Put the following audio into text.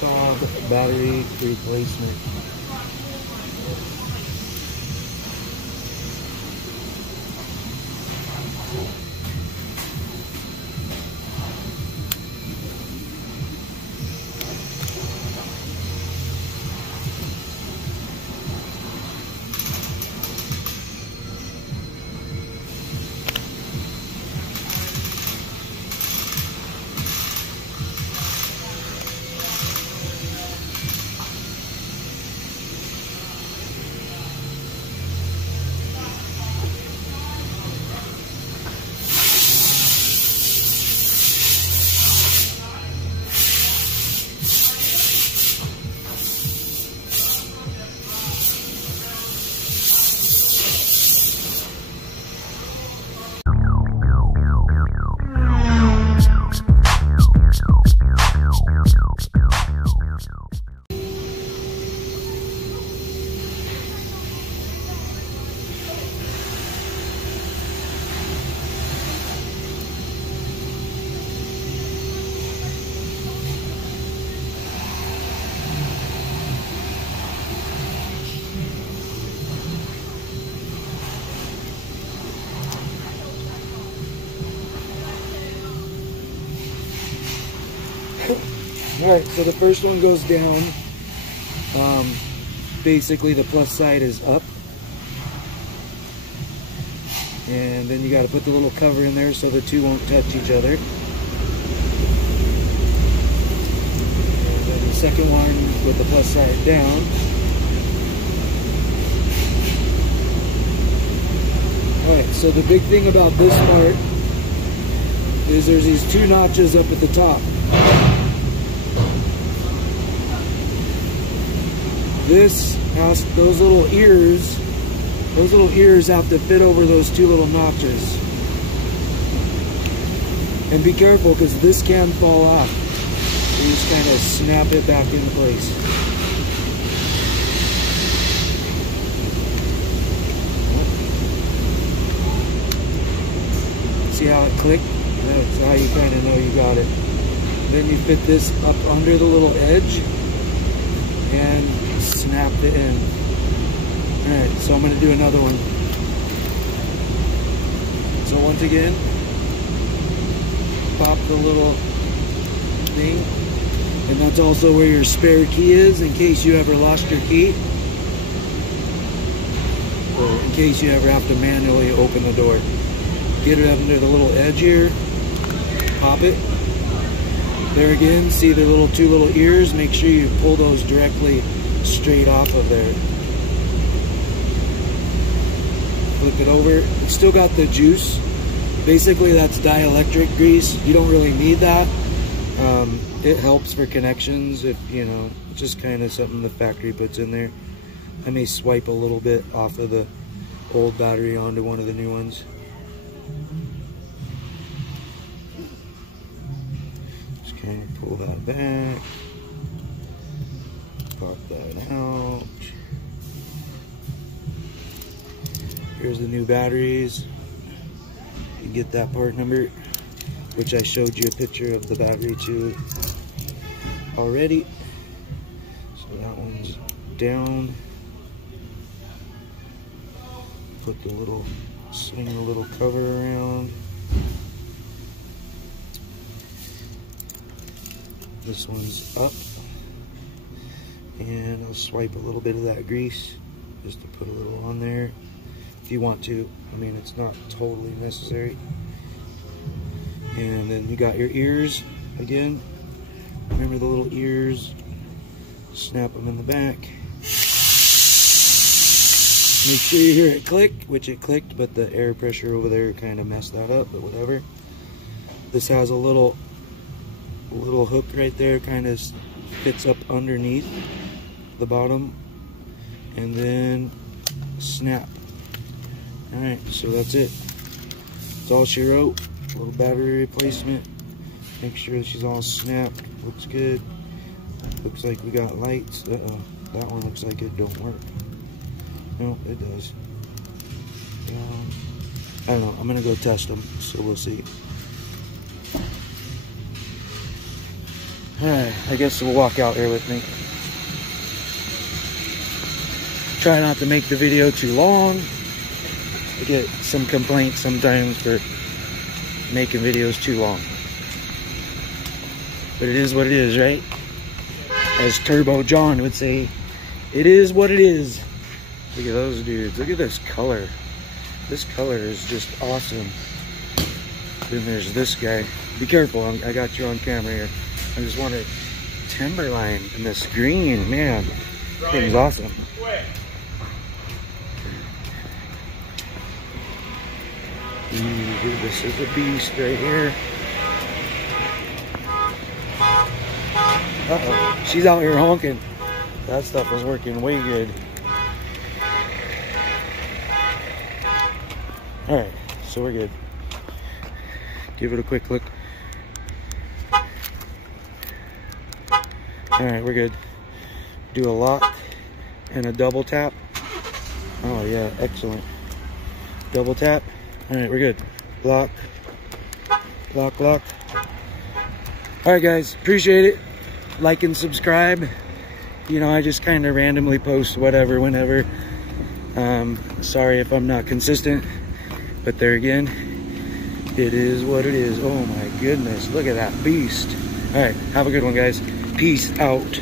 keyfob battery replacement. Alright, so the first one goes down. Basically the plus side is up. And then you got to put the little cover in there so the two won't touch each other. And then the second one with the plus side down. Alright, so the big thing about this part is there's these two notches up at the top. This has those little ears have to fit over those two little notches. And be careful because this can fall off. You just kind of snap it back into place. See how it clicked? That's how you kind of know you got it. Then you fit this up under the little edge and snap it in. Alright, so I'm going to do another one. So once again, pop the little thing, and that's also where your spare key is in case you ever lost your key, or in case you ever have to manually open the door. Get it under the little edge here, pop it. There again, see the two little ears? Make sure you pull those directly straight off of there. Flip it over. It's still got the juice. Basically that's dielectric grease. You don't really need that. It helps for connections if, you know, it's just kind of something the factory puts in there. I may swipe a little bit off of the old battery onto one of the new ones. Just kind of pull that back. Pop that out. Here's the new batteries. You get that part number, which I showed you a picture of the battery too already. So that one's down. Put the little, swing the little cover around. This one's up. And I'll swipe a little bit of that grease just to put a little on there if you want to. I mean, it's not totally necessary. And then you got your ears again. Remember the little ears, snap them in the back. Make sure you hear it click, which it clicked, but the air pressure over there kind of messed that up, but whatever. This has a little hook right there, kind of fits up underneath the bottom, and then snap. Alright, so that's it. That's all she wrote. A little battery replacement. Make sure she's all snapped. Looks good. Looks like we got lights. Uh-oh. That one looks like it don't work. No, it does. I don't know. I'm going to go test them, so we'll see. Alright, I guess we'll walk out here with me. Try not to make the video too long. I get some complaints sometimes for making videos too long. But it is what it is, right? As Turbo John would say, it is what it is. Look at those dudes. Look at this color. This color is just awesome. Then there's this guy. Be careful, I got you on camera here. I just wanted Timberline in this green, man. Thing's awesome. Ooh, this is a beast right here. Uh-oh, she's out here honking. That stuff is working way good. Alright, so we're good. Give it a quick look. Alright, we're good. Do a lock and a double tap. Oh yeah, excellent. Double tap. Alright, we're good. Lock. Lock, lock. Alright guys, appreciate it. Like and subscribe. You know, I just kind of randomly post whatever, whenever. Sorry if I'm not consistent. But there again, it is what it is. Oh my goodness, look at that beast. Alright, have a good one guys. Peace out.